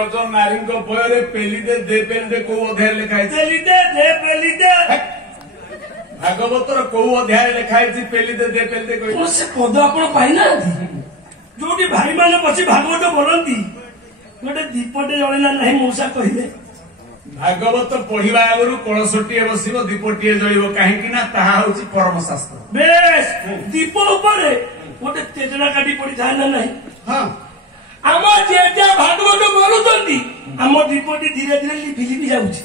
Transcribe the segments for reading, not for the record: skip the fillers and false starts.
रज नारी बयरे पेलिदे दे पेलिदे को अध्याय लिखाई पेलिदे दे पेलिदे भागवतर को अध्याय लिखाई पेलिदे दे पेलिदे से पद आपण पाई ना जो भाई मैंने बसी भागवत बोलती गोटे दीपटे जलला ना मौसा कहले भागवत पढ़ा आगु कलशटीए बस दीपटीए जल कहीं परम शास्त्र बेस दीप गोटे तेजना काटी पड़ी था ना नहीं हाँ आम जे भागवत बोलुंट आम दीपटी धीरे धीरे लिपि लिपि जाऊँगी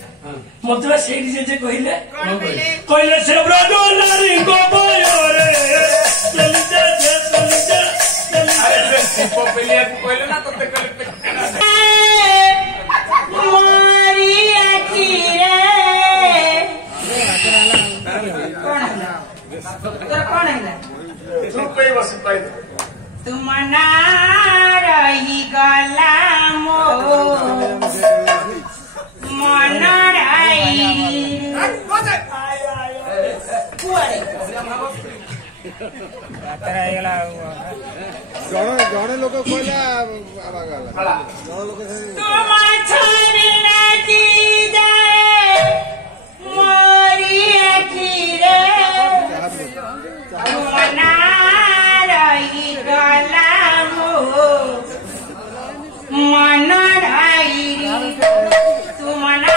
मत से कहले कहले से ब्रज नारी दीप पेलिया कहले ना तो तुम ना रही गला मो मन जड़े लोक कहला तुम छोड़ी नाची जाए मोरी अखीरे तुम ना रही गला मो मन तुम ना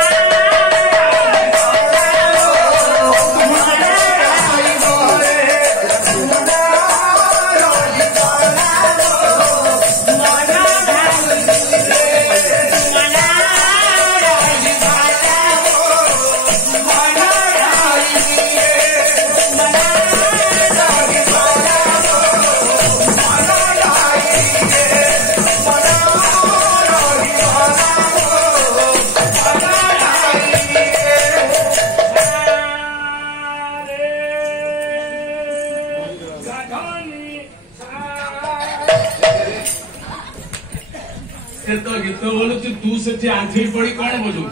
गीत बोलू तू से आंखी पड़ी कौन बोलू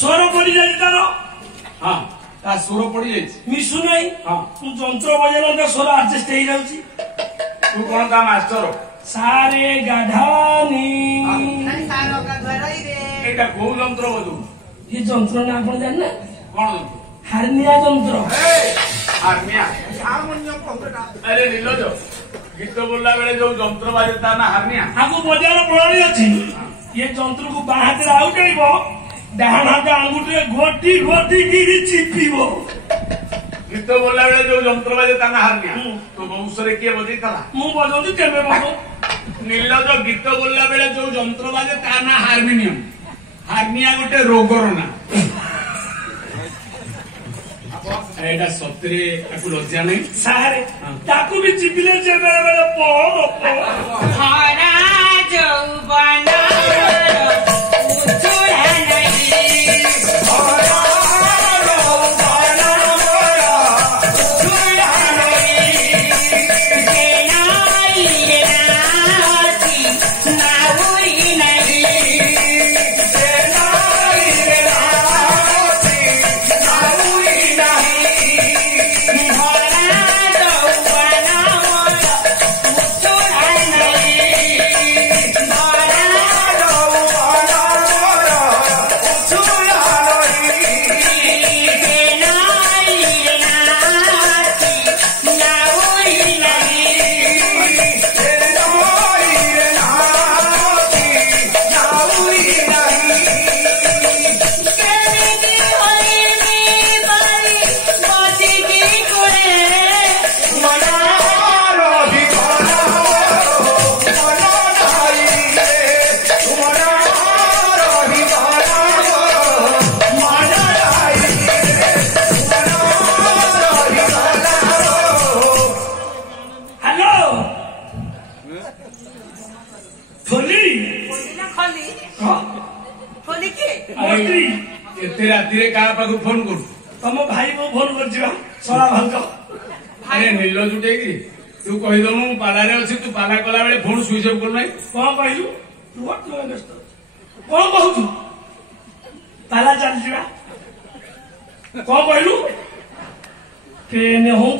स्वर पड़ी जाए तार हाँ ता स्वर पड़ी जाए मिशु नहीं हाँ तू जंत्र बजाना स्वर आडजस्ट हो जाऊँगी तू कौन ता मास्टर सारे गाढ़ानी एटा को जंत्र बोलू ये जंत्र ना आप जानना कौन जंत्र हार्निया जंत्र हार्निया अरे नीलज गीत बोलला बेले जो जंत्र बाजे ता ना हार्निया आगु बजार प्रणाली अच्छी ये जंत्र को बाँ हाथ आउटेब डाण हाथ आंगुठे घोटी घोटी गिरी चिपिब गीत बोलला बेले जो जंत्र बाजे ता ना हार्निया तो वंशरे किए बजे कला मु बजाऊँ केवे बजो नीलज गीत बोलला बेले जो जंत्र बाजे ता ना हारमोनियम हार्निया गोटे रोगर ना एटा सतरे ताकू लज्जा नहीं सारे ताकू भी चिपिले जे बेले बेले पड़ हरा जौवन राति क्या फोन कर तुम भाई को फोन कर सला भांग अरे नील जुटे तू कहीदनु पालारे अच्छी तू पाला कला बेले फोन सुइच ऑफ करना कौन कहलु कौन कहू पाला चल कौन कहलु पेन हो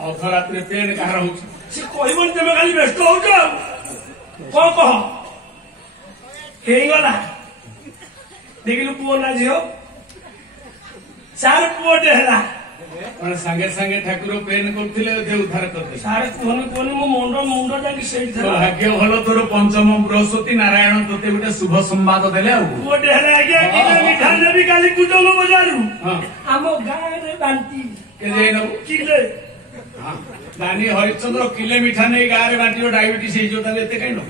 अधरात्रि पेन कहार हो कहबन तुम खाली व्यस्त हो କଣ କହ ହେଇଗଲା ଦେଖିଲୁ ପୁଅ ନା ଝିଅ ସାର୍ ପୁଅଟେ ହେଲା ସାଙ୍ଗେ ସାଙ୍ଗେ ଠାକୁର ପ୍ରେମ କରୁଥିଲେ ଉଦ୍ଧାର କରିଦେଲେ। ସାର୍ କୁହନି କୁହନି ମୋ ମୁଣ୍ଡ ଯାଇକି ସେଇଠି ଥିଲା। ଭାଗ୍ୟ ଭଲ ତୋର ପଞ୍ଚମ ବୃହସ୍ପତି ନାରାୟଣ ତୋତେ ଗୋଟେ ଶୁଭ ସମ୍ବାଦ ଦେଲେ ଆଉ ପୁଅଟେ ହେଲା ଆଜ୍ଞା କିଲୋ ମିଠା ନେବି କାଲି କୁଟଙ୍ଗ ବଜାରରୁ ଆମ ଗାଁରେ ବାଣ୍ଟି କିଲେ ଦାନୀ ହରିଶ୍ଚନ୍ଦ୍ର କିଲେ ମିଠା ନେଇ ଗାଁରେ ବାଣ୍ଟିବ ଡାଇବେଟିସ୍ ହେଇଯିବ ତାହେଲେ ଏତେ କାହିଁ ନବ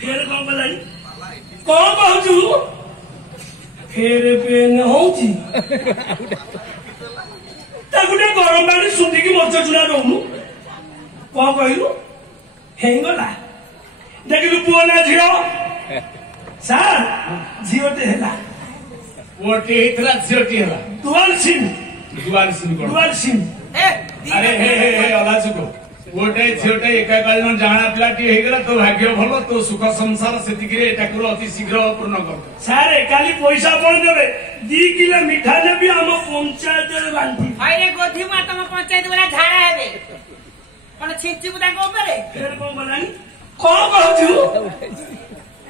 ଫେର କଣ କଲାଣି କଣ କହୁଛୁ ଫେର ପେନ୍ ହଉଛି ତାକୁ ଟିକେ ଗରମ ପାଣି ଶୁଧିକି ମରିଚ ଚୁନା ଦଉନୁ କଣ କହିଲୁ ହେଇଗଲା ଦେଖିଲୁ ପୁଅ ନା ଝିଅ ସାର୍ ଝିଅଟେ ହେଲା ପୁଅଟି ହେଇଥିଲା ଝିଅଟି ହେଲା ଦୁଆର ସିଂ ଆରେ ହେ ହେ ହେ ଅଲାଚୁକ ପୁଅଟେ ଝିଅଟେ ଏକାକାଳୀନ ଜାଣା ପିଲାଟି ହେଇଗଲା ତୋ ଭାଗ୍ୟ ଭଲ ତୋ ସୁଖ ସଂସାର ସେତିକିରେ ଠାକୁର ଅତି ଶୀଘ୍ର ପୂର୍ଣ୍ଣ କର। ସାର୍ କାଲି ପଇସା ଆପଣ ଦେବେ 2 କିଲୋ ମିଠା ନେବି ଆମ ପଞ୍ଚାୟତରେ ବାଣ୍ଟି ହଇରେ ଗୋଧି ମା ତମ ପଞ୍ଚାୟତ ବାଲା ଝାଡା ହେବେ କଣ ଛିଞ୍ଚିବୁ ତାଙ୍କ ଉପରେ ଫେର କଣ କଲାଣି କଣ କହୁଛୁ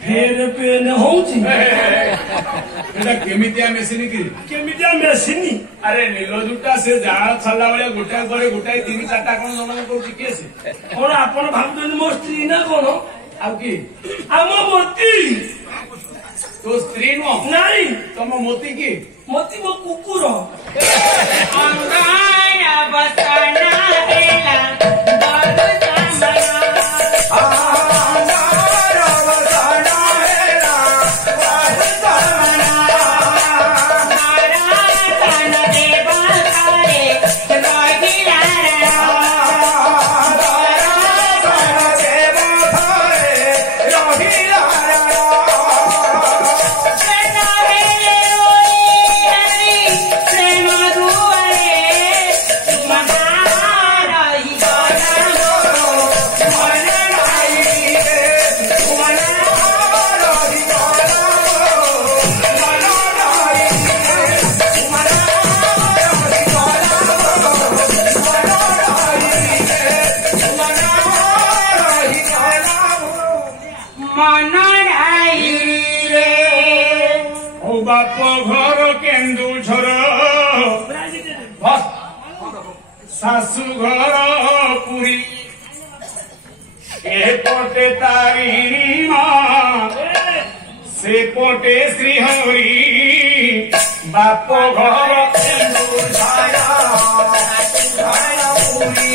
ଫେର ପେନ୍ ହଉଛି ଏଟା କେମିତିଆ ମେସିନ କି କେମିତିଆ ମେସିନ ଆରେ ନିଲଜୁଟା ସେ ଜାଳ ଛାଡିଲା ଭଳିଆ ଗୋଟାଏ ପରେ ଗୋଟାଏ 3-4ଟା କଣ ଜମା କରୁଛି କିଏ ସେ କଣ ଆପଣ ଭାବୁଛନ୍ତି ମୋ ସ୍ତ୍ରୀ ନା କଣ ଆଉ କି ଆମ ମୋତି ତୋ ସ୍ତ୍ରୀ ନୁହଁ ନାଇଁ ତମ ମୋତି କି ମୋତି ମୋ କୁକୁର ଅଙ୍ଗାର ବସନା ହେଲା ଦରୁ ବାପ ଘର କେନ୍ଦୁଝର ଶାଶୁ ଘର ପୁରୀ ଏପଟେ ତାରି ମା ସେପଟେ ଶ୍ରୀହରି ବାପ ଘର କେନ୍ଦୁଝର ପୁରୀ